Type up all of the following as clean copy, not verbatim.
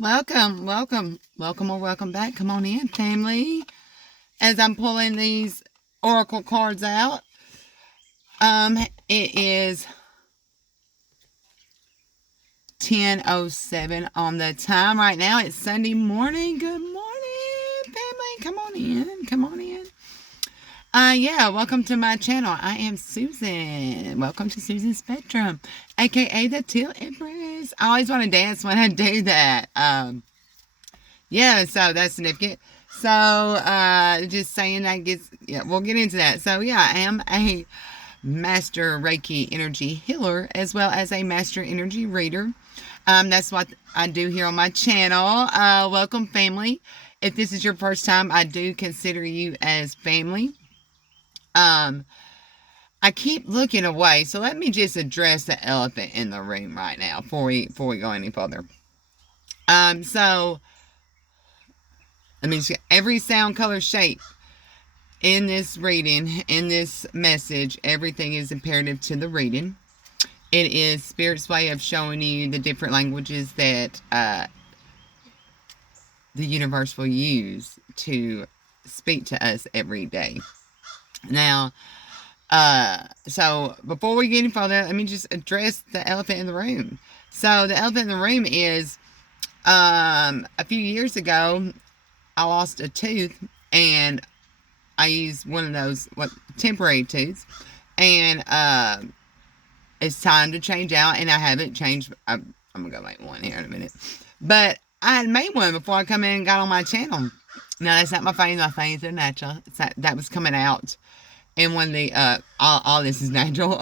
Welcome back. Come on in, family. As I'm pulling these oracle cards out, it is 10:07 on the time right now. It's Sunday morning. Good morning, family. Come on in. Welcome to my channel. I am Susan. Welcome to Susan Spectrum, aka the Teal Empress. I always want to dance when I do that. So that's significant. So, just saying that we'll get into that. So, yeah, I am a master Reiki energy healer as well as a master energy reader. That's what I do here on my channel. Welcome, family. If this is your first time, I do consider you as family. I keep looking away, so let me just address the elephant in the room right now before we go any further. So let me see, every sound, color, shape in this reading, in this message, everything is imperative to the reading. It is Spirit's way of showing you the different languages that the universe will use to speak to us every day. Now, so before we get any further, let me just address the elephant in the room. So the elephant in the room is, a few years ago, I lost a tooth, and I used one of those temporary tooths, and it's time to change out, and I haven't changed. I'm gonna go make one here in a minute, but I had made one before I come in and got on my channel. Now that's not my fangs. My fangs are natural. That was coming out, and when the all this is natural.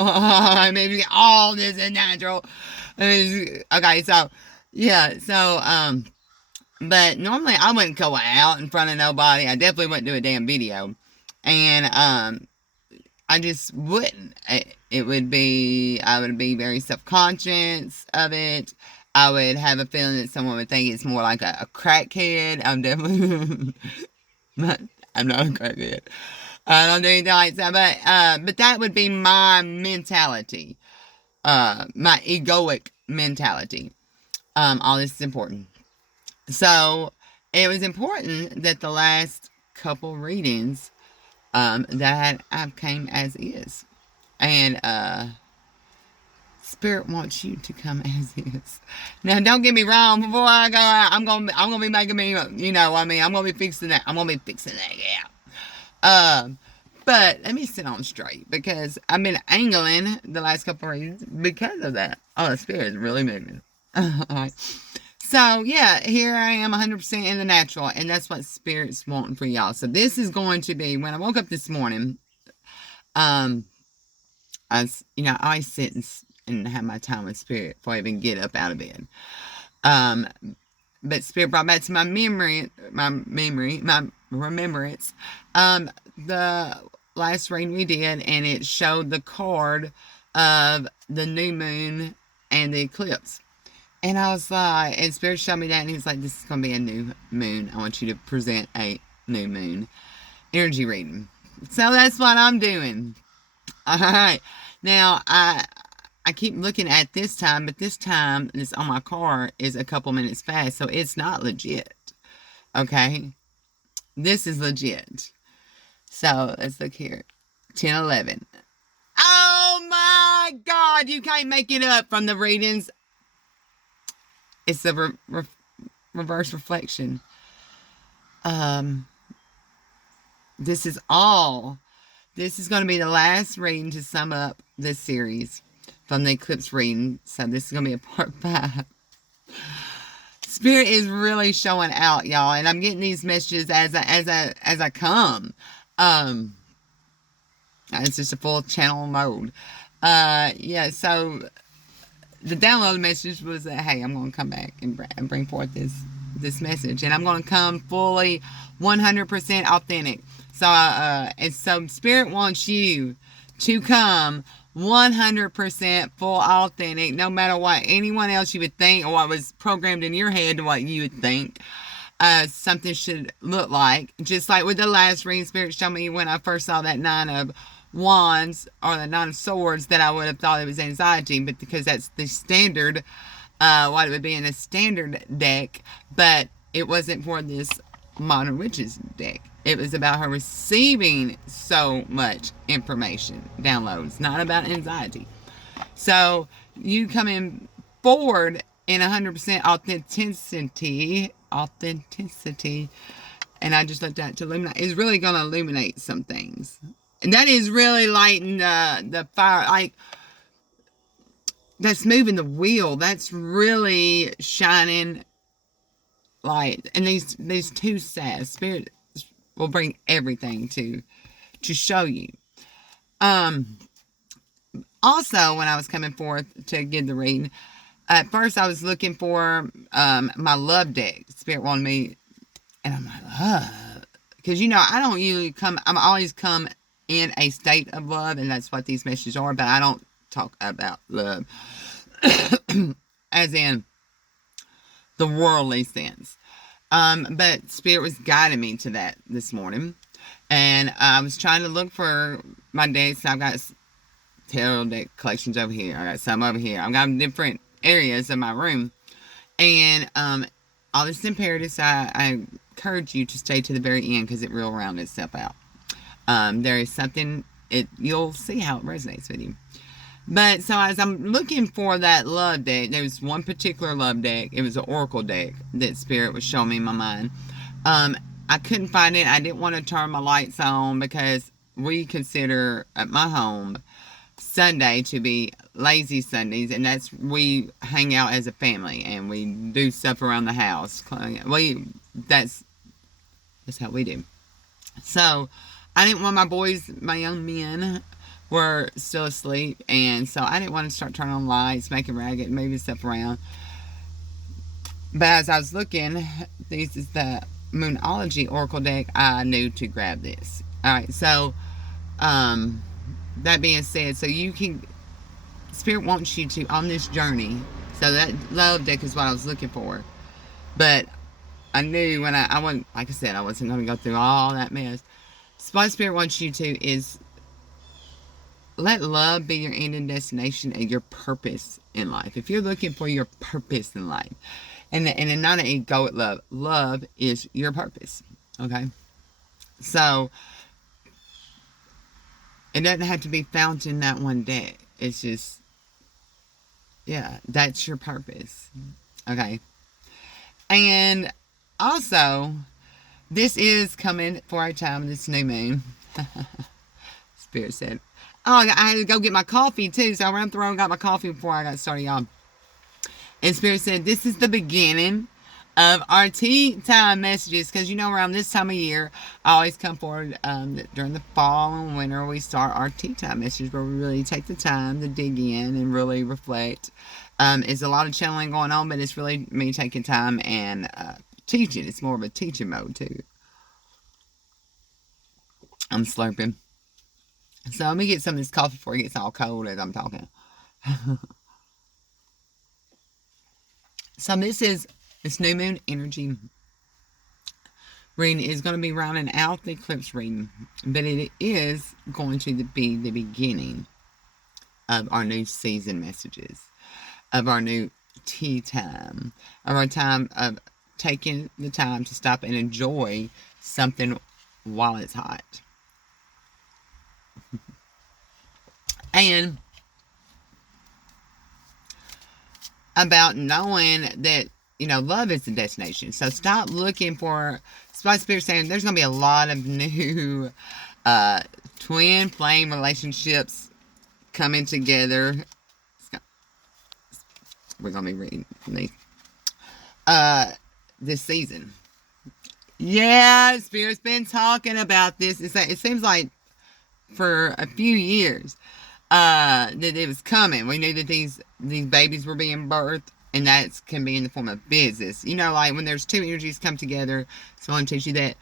Maybe all this is natural. Okay, so yeah, so but normally I wouldn't go out in front of nobody. I definitely wouldn't do a damn video. And I just wouldn't. I would be very self-conscious of it. I would have a feeling that someone would think it's more like a crackhead. I'm definitely but I'm not a crackhead. I don't do anything like that. But that would be my mentality. My egoic mentality. All this is important. So it was important that the last couple readings that I came as is, and Spirit wants you to come as is. Now, don't get me wrong. Before I go out, I'm gonna be making me, you know, what I mean, I'm gonna be fixing that. Yeah. But let me sit on straight because I've been angling the last couple readings because of that. Oh, the Spirit is really moving. All right. So, yeah, here I am 100% in the natural, and that's what Spirit's wanting for y'all. So, this is going to be, when I woke up this morning, I always sit and have my time with Spirit before I even get up out of bed. But Spirit brought back to my remembrance, the last reading we did, and it showed the card of the new moon and the eclipse. And I was like, and Spirit showed me that, and he's like, this is going to be a new moon. I want you to present a new moon energy reading. So that's what I'm doing. All right. Now, I keep looking at this time, but this time, this on my car is a couple minutes fast, so it's not legit. Okay? This is legit. So, let's look here. 10:11. Oh my God, you can't make it up from the readings. It's a reverse reflection. This is going to be the last reading to sum up this series from the eclipse reading. So this is going to be a part 5. Spirit is really showing out, y'all, and I'm getting these messages as I come. It's just a full channel mode. So the download message was that, hey, I'm going to come back and bring forth this message, and I'm going to come fully 100% authentic. So, and so Spirit wants you to come 100% full authentic, no matter what anyone else you would think or what was programmed in your head to what you would think something should look like. Just like with the last reading, Spirit showed me when I first saw that 9 of Wands or the 9 of Swords that I would have thought it was anxiety, but because that's the standard what it would be in a standard deck, but it wasn't for this Modern Witches deck. It was about her receiving so much information, downloads, not about anxiety. So you come in forward in 100% authenticity, and I just let that to illuminate. Is really going to illuminate some things. And that is really lighting the fire. Like, that's moving the wheel. That's really shining light. And these two says Spirit will bring everything to show you. Also, when I was coming forth to get the reading, at first I was looking for my love deck. Spirit wanted me, and I'm like, love, because I don't usually come. I'm always come in a state of love, and that's what these messages are. But I don't talk about love as in the worldly sense. But Spirit was guiding me to that this morning. And I was trying to look for my decks. I've got tarot deck collections over here. I got some over here. I've got different areas of my room. And all this imperatives, I encourage you to stay to the very end because it will round itself out. There is something, you'll see how it resonates with you. But so as I'm looking for that love deck, there was one particular love deck. It was an oracle deck that Spirit was showing me in my mind. I couldn't find it. I didn't want to turn my lights on because we consider at my home Sunday to be lazy Sundays, and we hang out as a family and we do stuff around the house. That's how we do. So I didn't want my young men were still asleep, and so I didn't want to start turning on lights, making ragged, moving stuff around. But as I was looking, this is the Moonology Oracle deck. I knew to grab this. Alright, so that being said, so you can, Spirit wants you to, on this journey, so that love deck is what I was looking for. But I knew when I wasn't, like I said, I wasn't going to go through all that mess. So what Spirit wants you to is let love be your end and destination and your purpose in life. If you're looking for your purpose in life, and not an go at love, love is your purpose. Okay? So it doesn't have to be found in that one deck. It's just, yeah, that's your purpose. Okay? And also, this is coming for a time of this new moon. Spirit said, oh, I had to go get my coffee too, so I ran through and got my coffee before I got started, y'all. And Spirit said, this is the beginning of our tea time messages, because around this time of year, I always come forward during the fall and winter, we start our tea time messages where we really take the time to dig in and really reflect. It's a lot of channeling going on, but it's really me taking time and teaching. It's more of a teaching mode too. I'm slurping. So let me get some of this coffee before it gets all cold as I'm talking. So this new moon energy reading is going to be rounding out the eclipse reading, but it is going to be the beginning of our new season messages, of our new tea time, of our time of taking the time to stop and enjoy something while it's hot. And about knowing that, love is the destination. So stop looking for, Spirit saying there's going to be a lot of new twin flame relationships coming together. We're going to be reading these this season. Yeah, Spirit's been talking about this. It seems like for a few years that it was coming. We knew that these babies were being birthed, and that can be in the form of business. Like when there's two energies come together, someone teaches you that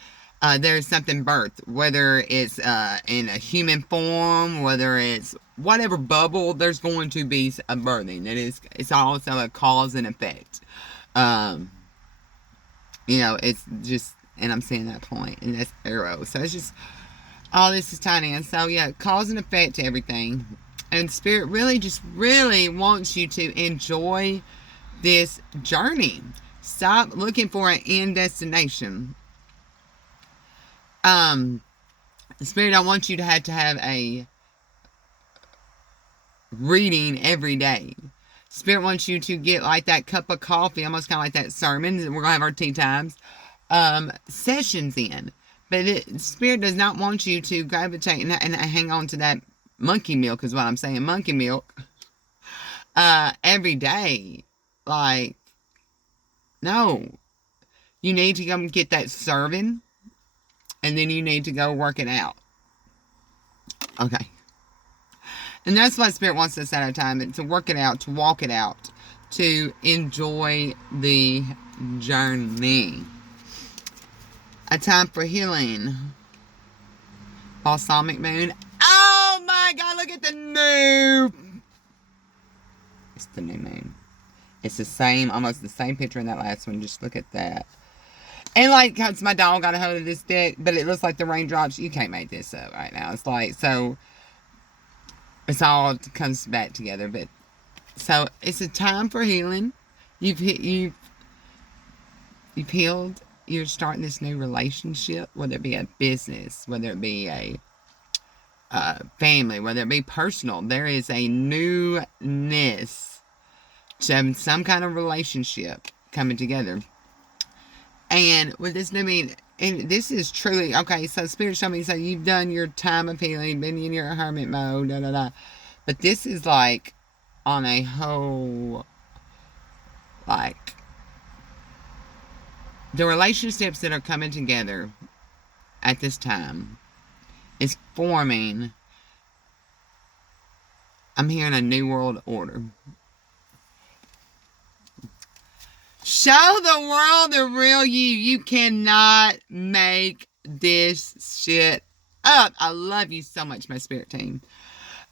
there's something birthed, whether it's in a human form, whether it's whatever bubble, there's going to be a birthing. It's also a cause and effect. It's just, and I'm saying that point, and that's arrow. So it's just, all this is tying in. So yeah, cause and effect to everything. And Spirit really wants you to enjoy this journey. Stop looking for an end destination. Spirit, I want you to have a reading every day. Spirit wants you to get like that cup of coffee, almost kind of like that sermon. We're going to have our tea times, sessions in. But Spirit does not want you to gravitate and hang on to that monkey milk is what I'm saying. Monkey milk. Every day. Like, no. You need to go get that serving. And then you need to go work it out. Okay. And that's what Spirit wants us at a time, to work it out, to walk it out, to enjoy the journey. A time for healing. Balsamic moon. Oh my God, look at the new. It's the new moon. It's the same, almost the same picture in that last one. Just look at that. And like, cause my dog got a hold of this deck, but it looks like the raindrops. You can't make this up right now. It's like, so it's all comes back together. But so it's a time for healing. You've healed. You're starting this new relationship, whether it be a business, whether it be a family, whether it be personal. There is a newness, some kind of relationship coming together. And with this new mean, and this is truly, okay, so Spirit showed me, so you've done your time of healing, been in your hermit mode, da da da. But this is like on a whole, like, the relationships that are coming together at this time is forming, I'm hearing a new world order. Show the world the real you. You cannot make this shit up. I love you so much, my Spirit team.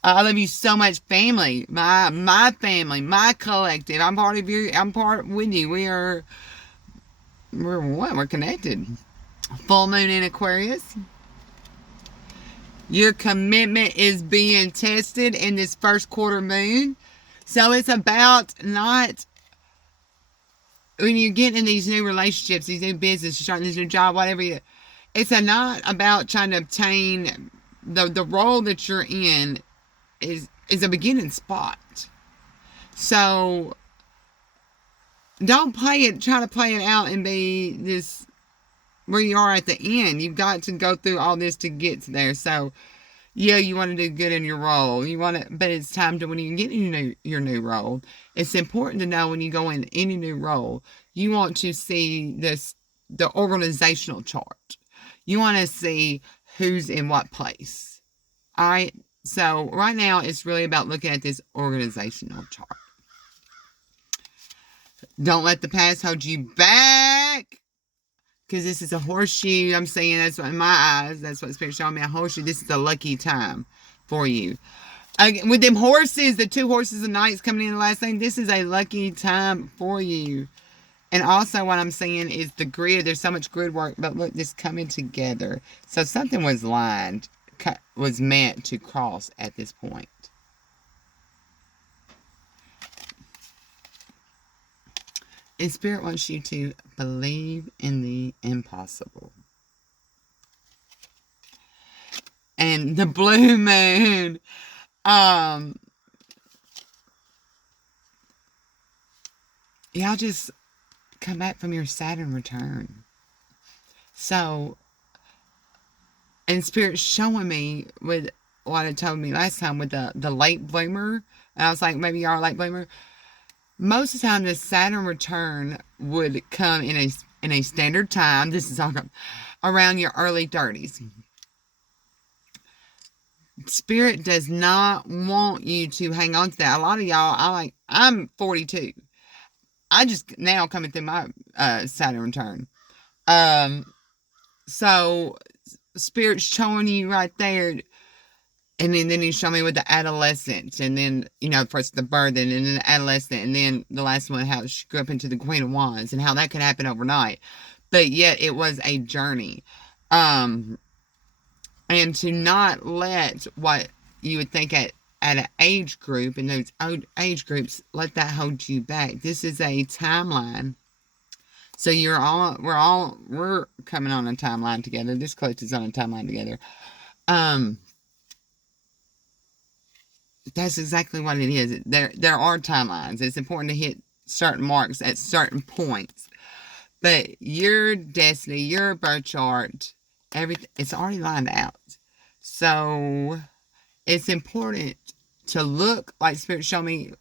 I love you so much, family. My family, my collective. I'm part of you. I'm part with you. We're one. We're connected. Full moon in Aquarius. Your commitment is being tested in this first quarter moon. So it's about not, when you're getting in these new relationships, these new businesses, starting this new job, whatever it's not about trying to obtain the role that you're in is a beginning spot. So don't try to play it out and be this where you are at the end. You've got to go through all this to get to there. So yeah, you want to do good in your role. But it's time to, when you get in your new role, it's important to know when you go in any new role, you want to see the organizational chart. You want to see who's in what place. All right. So right now, it's really about looking at this organizational chart. Don't let the past hold you back. Because this is a horseshoe. I'm saying that's what, in my eyes, that's what Spirit's showing me, a horseshoe. This is a lucky time for you. With them horses, the 2 horses of knights coming in the last thing, this is a lucky time for you. And also what I'm saying is the grid. There's so much grid work, but look, this coming together. So something was was meant to cross at this point. And Spirit wants you to believe in the impossible. And the blue moon, y'all just come back from your Saturn return. So, and Spirit's showing me with what it told me last time with the late bloomer. And I was like, maybe y'all are late bloomer. Most of the time, the Saturn return would come in a standard time. This is all around your early 30s. Spirit does not want you to hang on to that. A lot of y'all, I'm 42. I just now coming through my Saturn return. So Spirit's showing you right there. And then he showed me with the adolescence, and then, first the birthing, and then the adolescent, and then the last one, how she grew up into the Queen of Wands, and how that could happen overnight. But yet, it was a journey. And to not let what you would think at at an age group, and those old age groups let that hold you back. This is a timeline. So we're coming on a timeline together. This coach is on a timeline together. That's exactly what it is. There are timelines. It's important to hit certain marks at certain points. But your destiny, your birth chart, everything, it's already lined out. So it's important to look, like Spirit showed me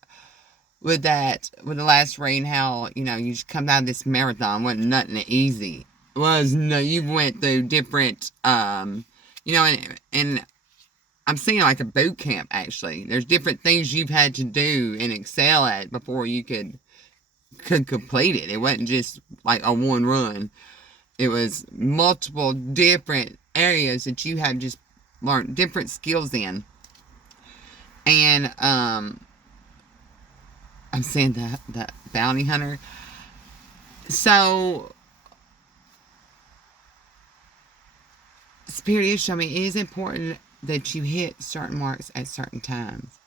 with the last reading, how, you just come out of this marathon. Wasn't nothing easy. You went through different, and I'm seeing like a boot camp, actually. There's different things you've had to do and excel at before you could complete it. It wasn't just like a one run. It was multiple different areas that you had just learned different skills in. And I'm saying the bounty hunter. So Spirit is showing me it is important that you hit certain marks at certain times.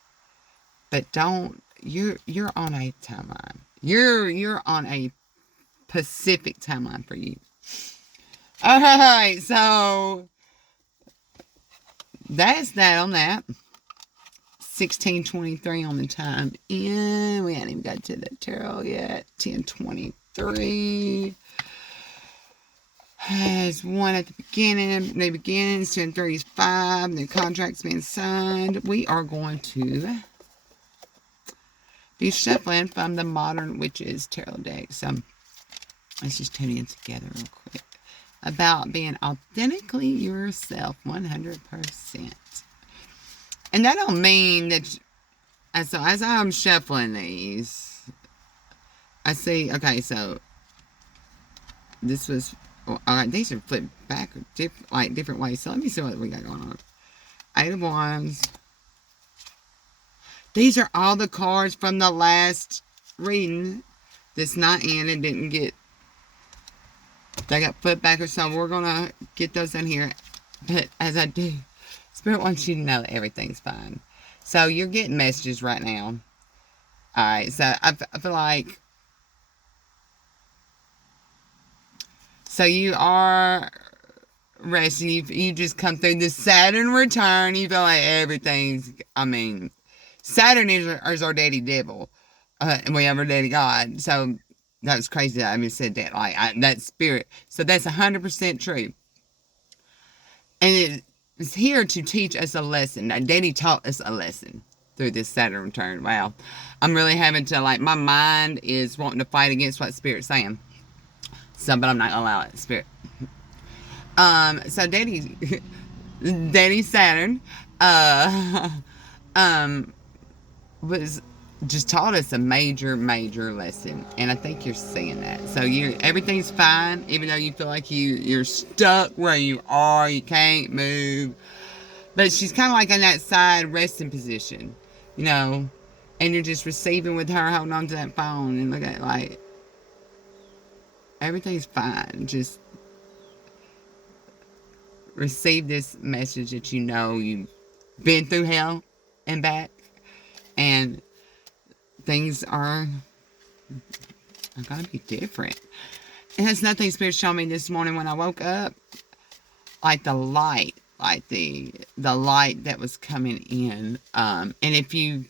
But you're on a timeline. You're on a Pacific timeline for you. Alright, so that's that on that. 16:23 on the time. And we haven't even got to the tarot yet. 10:23. There's one at the beginning. New beginnings. 10:35. The contract's being signed. We are going to be shuffling from the Modern Witches Tarot deck. So let's just tune in together real quick. About being authentically yourself 100%. And that don't mean that, as I'm shuffling these, I see, okay, so this was, alright, these are flipped back different ways. So let me see what we got going on. 8 of Wands. These are all the cards from the last reading that's not in and didn't get, they got flipped back or so. We're going to get those in here. But as I do, Spirit wants you to know that everything's fine. So you're getting messages right now. Alright, so I feel like, so you are resting. You just come through the Saturn return. You feel like everything's, Saturn is our daddy devil. And we have our daddy God. So that was crazy that I even said that. That Spirit. So that's 100% true. And it's here to teach us a lesson. Daddy taught us a lesson through this Saturn return. Wow. I'm really having to, my mind is wanting to fight against what Spirit's saying. So, but I'm not going to allow it, Spirit. So Daddy Saturn, was just taught us a major lesson, and I think you're seeing that. So everything's fine, even though you feel like you're stuck where you are, you can't move. But she's kind of like in that side resting position, and you're just receiving with her, holding on to that phone, and look at everything's fine. Just receive this message that you've been through hell and back, and things are going to be different. It has nothing Spirit showed me this morning when I woke up. Like the light. Like the light that was coming in. And if you've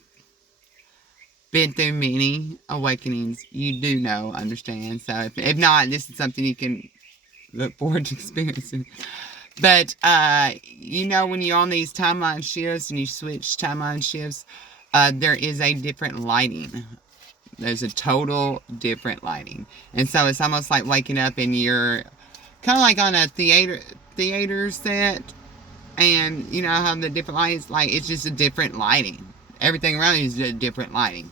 been through many awakenings, you do understand. So if not, this is something you can look forward to experiencing. But, when you're on these timeline shifts and you switch timeline shifts, there is a different lighting. There's a total different lighting. And so it's almost like waking up and you're kind of like on a theater set. And you know how the different lights, it's just a different lighting. Everything around you is a different lighting.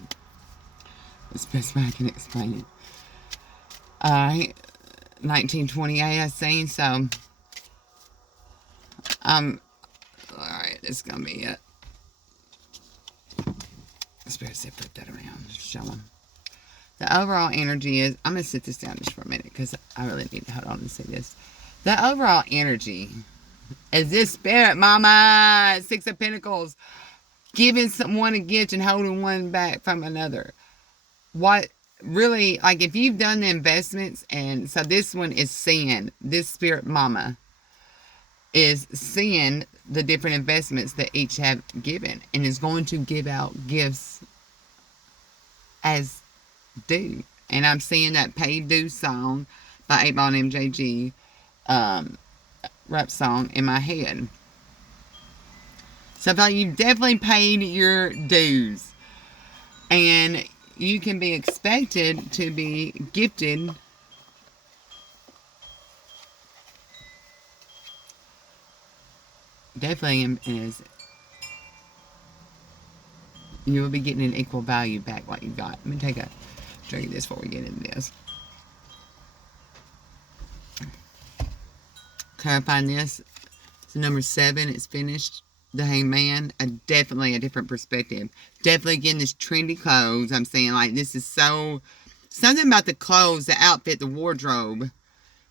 That's the best way I can explain it. Alright. 1928 I seen, so alright, this is gonna be it. Spirit said flip that around. Show them. The overall energy is, I'm going to sit this down just for a minute because I really need to hold on and see this. The overall energy is this Spirit, Mama, 6 of Pentacles. giving someone a gift and holding one back from another. What really, like, if you've done the investments, and so this one is seeing, this spirit mama is seeing the different investments that each have given, and is going to give out gifts as due. And I'm seeing that Paid Due song by 8 Ball and MJG rap song in my head. So I feel like you've definitely paid your dues, and you can be expected to be gifted definitely is. You will be getting an equal value back what you got. Let me take a drink of this before we get into this. Clarifying this. So number 7, it's finished. The Hangman, definitely a different perspective. Definitely getting this trendy clothes. I'm saying, like, this is so, something about the clothes, the outfit, the wardrobe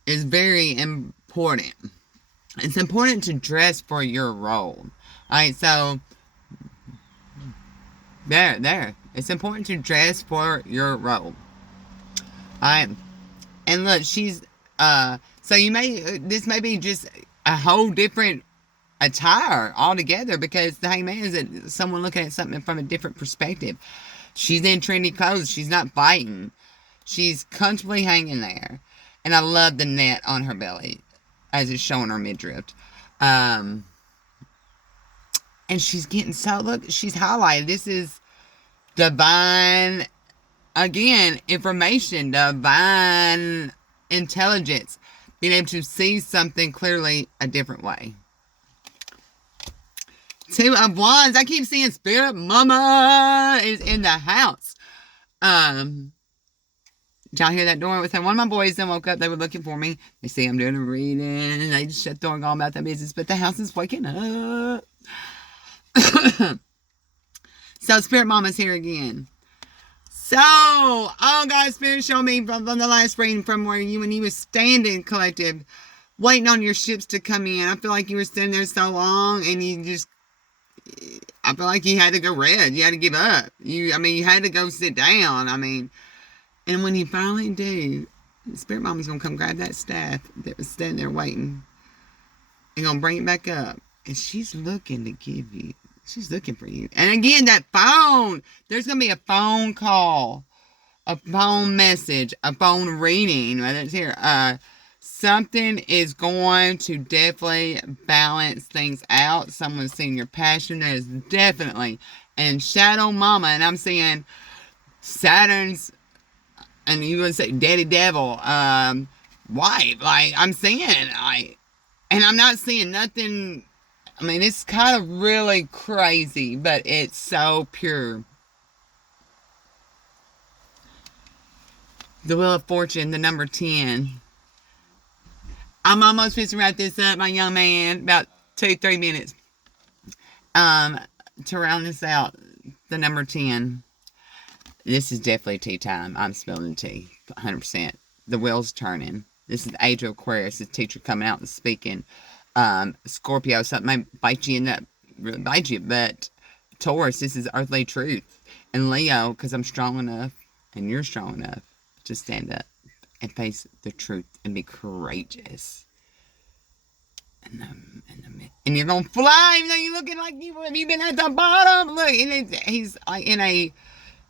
is very important. It's important to dress for your role. Alright, so there. It's important to dress for your role. Alright. And look, she's so you may, this may be just a whole different attire altogether, because the Hangman is someone looking at something from a different perspective. She's in trendy clothes. She's not fighting. She's comfortably hanging there. And I love the net on her belly as it's showing her midriff. And she's getting so, look, she's highlighted. This is divine, again, information, divine intelligence, being able to see something clearly a different way. 2 of Wands. I keep seeing Spirit Mama is in the house. Did y'all hear that door? One of my boys then woke up. They were looking for me. They see I'm doing a reading, and they just shut the door and go about their business. But the house is waking up. So Spirit Mama's here again. So, oh God, Spirit showed me from the last reading, from where when you was standing, collective, waiting on your ships to come in. I feel like you were standing there so long, and you just, I feel like you had to go red. You had to give up. You had to go sit down. And when you finally do, Spirit Mama's going to come grab that staff that was standing there waiting and going to bring it back up. And she's looking to give you. She's looking for you. And again, that phone. There's going to be a phone call, a phone message, a phone reading, whether it's here. Something is going to definitely balance things out. Someone's seeing your passion. That is definitely. And Shadow Mama. And I'm seeing Saturn's, and you would say Daddy Devil, wife. Like, I'm seeing, and I'm not seeing nothing. It's kind of really crazy, but it's so pure. The Wheel of Fortune, the number 10. I'm almost fixing to wrap this up, my young man. About 2-3 minutes. To round this out, the number 10. This is definitely tea time. I'm spilling tea. 100%. The wheel's turning. This is the age of Aquarius. The teacher coming out and speaking. Scorpio, something might bite you in that, really bite you. But Taurus, this is earthly truth. And Leo, because I'm strong enough, and you're strong enough, to stand up and face the truth and be courageous. And you're gonna fly, even though you're looking like you've been at the bottom. Look, and he's like in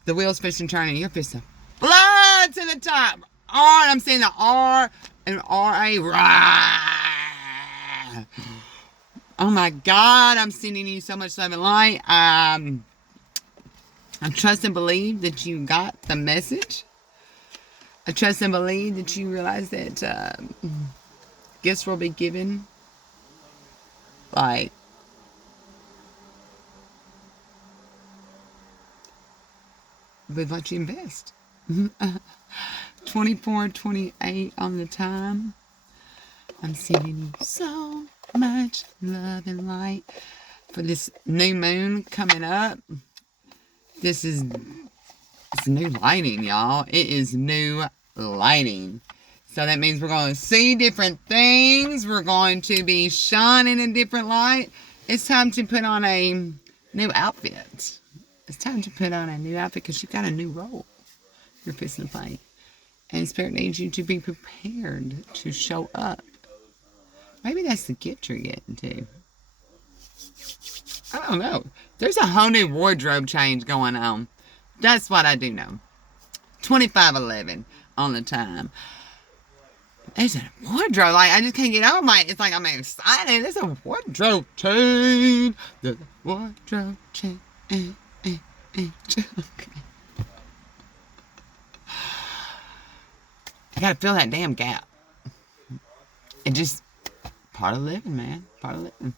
the wheel's fishing turning. You're fishing fly to the top. R, I'm saying the R and R-A. Oh my God, I'm sending you so much love and light. I trust and believe that you got the message. I trust and believe that you realize that gifts will be given, like, with what you invest. 24:28 on the time. I'm sending you so much love and light for this new moon coming up. This is, it's new lighting, y'all. It is new lighting. So that means we're going to see different things. We're going to be shining in different light. It's time to put on a New outfit. It's time to put on a new outfit because you've got a new role you're fixing to play. And Spirit needs you to be prepared to show up. Maybe that's the gift you're getting too. I don't know. There's a whole new wardrobe change going on. That's what I do know. 25:11 on the time. There's a wardrobe. Like, I just can't get over my. It's like I'm excited. There's a wardrobe change. There's a wardrobe change. I gotta fill that damn gap. It just part of living, man. Part of living.